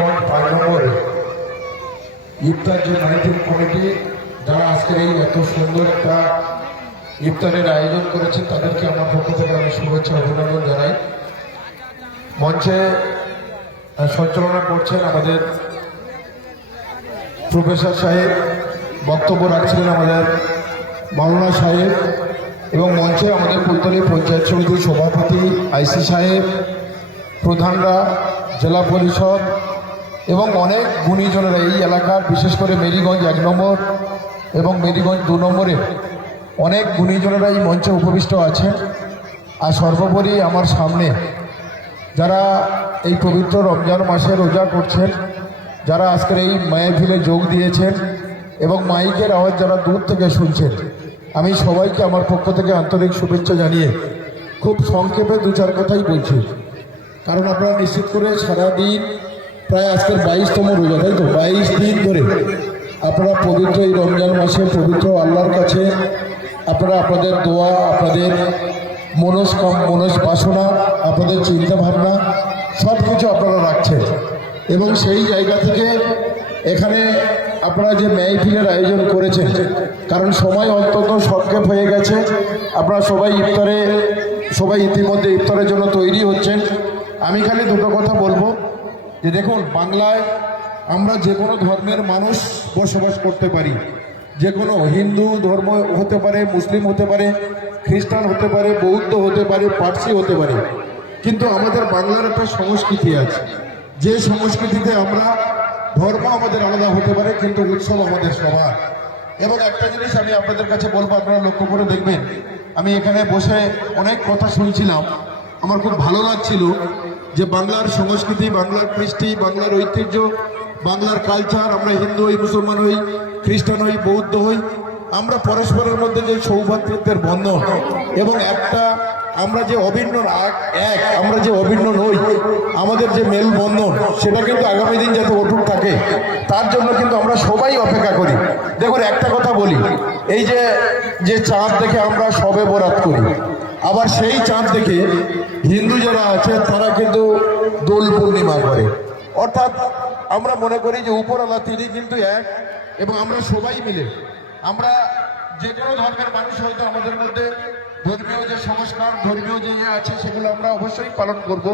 মেরিগঞ্জ পাঁচ নম্বরে ইফতার যে নাইটিং কমিটি যারা আজকে এই এত সুন্দর একটা ইফতারের আয়োজন করেছেন, তাদেরকে আমার পক্ষ থেকে আমি শুভেচ্ছা অভিনন্দন জানাই। মঞ্চে সঞ্চালনা করছেন আমাদের প্রফেসর সাহেব, বক্তব্য রাখছিলেন আমাদের মাওলানা সাহেব এবং মঞ্চে আমাদের কুলতলি পঞ্চায়েত সমিতির সভাপতি আইসি সাহেব, প্রধানরা, জেলা পরিষদ এবং অনেক গুণীজনেরা এই এলাকার, বিশেষ করে মেরিগঞ্জ এক নম্বর এবং মেরিগঞ্জ দু নম্বরে অনেক গুণীজনেরা এই মঞ্চে উপবিষ্ট আছেন। আর সর্বোপরি আমার সামনে যারা এই পবিত্র রমজান মাসে রোজা করছেন, যারা আজকের এই মায়াভিলে যোগ দিয়েছেন এবং মাইকের আওয়াজ যারা দূর থেকে শুনছেন, আমি সবাইকে আমার পক্ষ থেকে আন্তরিক শুভেচ্ছা জানিয়ে খুব সংক্ষেপে দু চার কথাই বলছি। কারণ আপনারা নিশ্চিত করে সারাদিন প্রায় আজকের বাইশতম রোজা, তাই তো? বাইশ দিন ধরে। আপনারা পবিত্র এই রমজান মাসে পবিত্র আল্লাহর কাছে আপনারা আপনাদের দোয়া, আপনাদের মনস্কম মনস বাসনা আপনাদের চিন্তাভাবনা সব কিছু আপনারা রাখছেন। এবং সেই জায়গা থেকে এখানে আপনারা যে মেহফিলের আয়োজন করেছেন, কারণ সময় অন্তত সংক্ষেপ হয়ে গেছে। আপনারা সবাই ইফতারে, সবাই ইতিমধ্যে ইফতারের জন্য তৈরি হচ্ছেন। আমি খালি দুটো কথা বলব। যে দেখুন, বাংলায় আমরা যে কোনো ধর্মের মানুষ বসবাস করতে পারি। যে কোনো হিন্দু ধর্ম হতে পারে, মুসলিম হতে পারে, খ্রিস্টান হতে পারে, বৌদ্ধ হতে পারে, পার্সি হতে পারে। কিন্তু আমাদের বাংলার একটা সংস্কৃতি আছে। যে সংস্কৃতিতে আমরা ধর্ম আমাদের আলাদা হতে পারে, কিন্তু উৎসব আমাদের সবার এবং একটা জিনিস আমি আপনাদের কাছে বলব, আপনারা লক্ষ্য করে দেখবেন। আমি এখানে বসে অনেক কথা শুনছিলাম। আমার খুব ভালো লাগছিল। যে বাংলার সংস্কৃতি, বাংলার কৃষ্টি, বাংলার ঐতিহ্য, বাংলার কালচার আমরা হিন্দু হই, মুসলমান হই, খ্রিস্টান হই, বৌদ্ধ হই, আমরা পরস্পরের মধ্যে যে সৌভাতৃত্বের বন্ধন এবং একটা আমরা যে অভিন্ন এক, আমরা যে অভিন্ন নই, আমাদের যে মেলবন্ধন, সেটা কিন্তু আগামী দিন যাতে অটুট থাকে, তার জন্য কিন্তু আমরা সবাই অপেক্ষা করি। দেখুন, একটা কথা বলি, এই যে যে চাঁদ দেখে আমরা সবে বরাত করি আবার সেই চাঁদ দেখে হিন্দু যারা আছে, তারা কিন্তু দোল পূর্ণিমা করে। অর্থাৎ আমরা মনে করি যে উপরওয়ালা তিনি কিন্তু এক এবং আমরা সবাই মিলে। আমরা যে কোনো ধর্মের মানুষ হয়তো আমাদের মধ্যে ধর্মীয় যে সংস্কার, ধর্মীয় যে ইয়ে আছে, সেগুলো আমরা অবশ্যই পালন করব।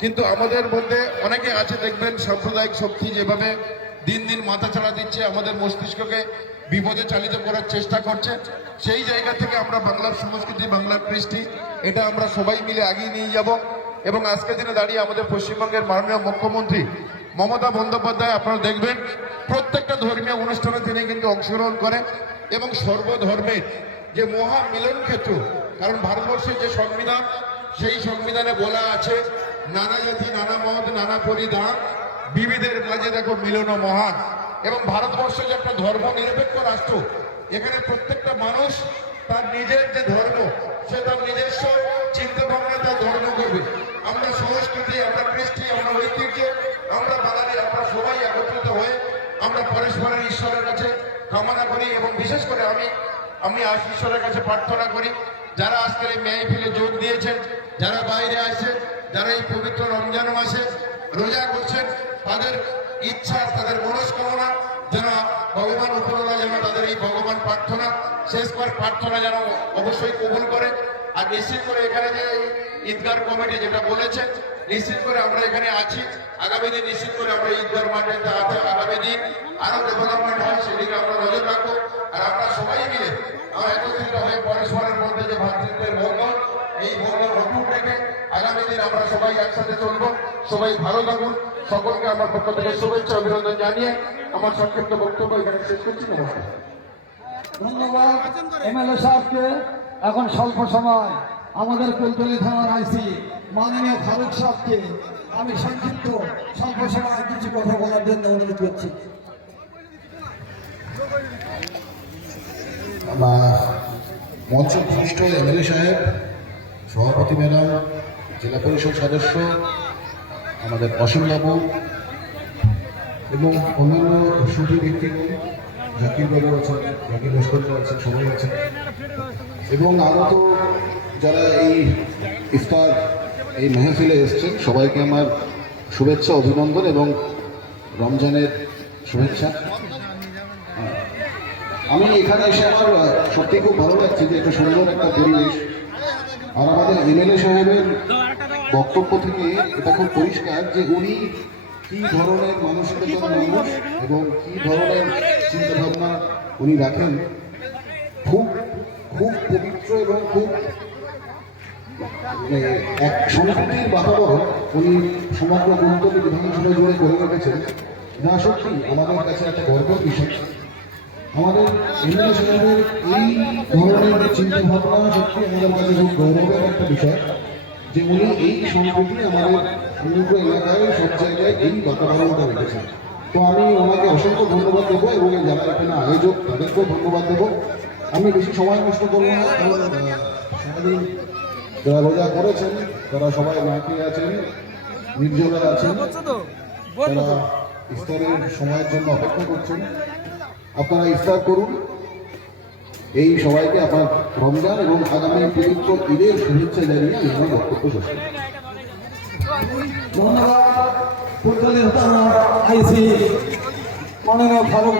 কিন্তু আমাদের মধ্যে অনেকে আছে, দেখবেন সাম্প্রদায়িক শক্তি যেভাবে দিন দিন মাথা ছাড়া দিচ্ছে, আমাদের মস্তিষ্ককে বিপদে চালিত করার চেষ্টা করছে। সেই জায়গা থেকে আমরা বাংলার সংস্কৃতি, বাংলার কৃষ্টি, এটা আমরা সবাই মিলে এগিয়ে নিয়ে যাব। এবং আজকের দিনে দাঁড়িয়ে আমাদের পশ্চিমবঙ্গের মাননীয় মুখ্যমন্ত্রী মমতা বন্দ্যোপাধ্যায়, আপনারা দেখবেন, প্রত্যেকটা ধর্মীয় অনুষ্ঠানে তিনি কিন্তু অংশগ্রহণ করেন। এবং সর্বধর্মের যে মহা মিলন ক্ষেত্র, কারণ ভারতবর্ষের যে সংবিধান, সেই সংবিধানে বলা আছে, নানা জাতি, নানা মত, নানা পরিধান, বিবিধের মাঝে দেখো মিলন মহান। এবং ভারতবর্ষ যে একটা ধর্ম নিরপেক্ষ রাষ্ট্র, এখানে প্রত্যেকটা মানুষ তার নিজের যে ধর্ম, সে তার নিজস্ব চিন্তা ভাবনা তার ধর্ম করবে আমরা সংস্কৃতি, আমরা কৃষ্টি, আমরা ঐতিহ্য, আমরা বাঙালি, আমরা সবাই একত্রিত হয়ে আমরা পরস্পরের ঈশ্বরের কাছে কামনা করি এবং বিশেষ করে আমি আমি আজ ঈশ্বরের কাছে প্রার্থনা করি, যারা আজকের এই মেহফিলে যোগ দিয়েছেন, যারা বাইরে আসছেন, যারা এই পবিত্র রমজান মাসে রোজা করছেন, তাদের ইচ্ছা, তাদের মনস্কামনা যেন ভগবান উপরওয়ালা যেন তাদের এই ভগবান প্রার্থনা, শেষ করে প্রার্থনা যেন অবশ্যই কবুল করে। আর নিশ্চিত করে এখানে যে ঈদগার কমিটি যেটা বলেছে নিশ্চিত করে আমরা এখানে আছি। আগামী দিন নিশ্চিত করে আমরা ঈদগার মাঠে আগামী দিন আরও ডেভেলপমেন্ট হয়, সেদিকে আমরা নজর রাখব। আর আমরা সবাই মিলে, আমরা একত্রিত হয়ে পরস্পরের মধ্যে যে ভাতৃত্বের বন্ধন এই বন্ধন অটুট রেখে আগামী দিন আমরা সবাই একসাথে চলবো, সবাই ভালো থাকুন। সকলকে আমার পক্ষ থেকে শুভেচ্ছা, অভিনন্দন জানিয়ে আমার সংক্ষিপ্ত বক্তব্য এখানে শেষ করছি। নমস্কার ধন্যবাদ। এমএলএ সাহেবকে এখন স্বল্প সময় আমাদের কুলতলি থানার আইসি মাননীয় ফারুক সাহেবকে আমি সংক্ষিপ্ত স্বল্প সময় কিছু কথা বলার জন্য অনুরোধ করছি। মঞ্চ ভূমিষ্ঠ এমএলএ সাহেব, সভাপতি ম্যাডাম, জেলা পরিষদ সদস্য, আমাদের অসীমবাবু এবং অন্যান্য সুধী ব্যক্তিগণ জাকিরবাবু আছেন, জাকির ভাস্কর্য আছেন, সবাই আছেন। এবং আরও তো যারা এই ইফতার, এই মেহফিলে এসছেন, সবাইকে আমার শুভেচ্ছা, অভিনন্দন এবং রমজানের শুভেচ্ছা। আমি এখানে এসে আমার সত্যি খুব ভালো লাগছে যে একটা সুন্দর একটা পরিবেশ। আর আমাদের এমএলএ সাহেবের বক্তব্য থেকে এটা খুব পরিষ্কার যে উনি কি ধরনের মানসিকতার মানুষ এবং কি ধরনের চিন্তাভাবনা উনি রাখেন। খুব খুব পবিত্র এবং খুব মানে এক সম্প্রীতির বাতাবরণ উনি সমগ্র গুরুত্বকে বিধানসভা জুড়ে করে রেখেছেন। যা সত্যি, আমাদের কাছে একটা গর্বের বিষয়। আমাদের এমএলএ এই ধরনের চিন্তা ভাবনা সত্যি আমাদের কাছে খুব গৌরবের একটা বিষয়, যে উনি এই সম্প্রতি আমাদের সমগ্র এলাকায়, সব জায়গায় এই বাতাবরণটা রেখেছেন। তো আমি ওনাকে অসংখ্য ধন্যবাদ দেবো এবং যারা এখানে আয়োজক তাদেরকেও ধন্যবাদ দেবো। আমি বেশি সময় নষ্ট করব না যারা রোজা করেছেন, তারা সবাই না খেয়ে আছেন নির্জলা আছেন, তারা ইফতারের সময়ের জন্য অপেক্ষা করছেন। আপনারা ইফতার করুন। এই সবাইকে আপনার রমজান এবং আগামী পবিত্র ঈদের শুভেচ্ছা জানিয়ে আমি আমার বক্তব্য ধন্যবাদ। ফুলতলি থানা আইসি। মাননীয় ফারুক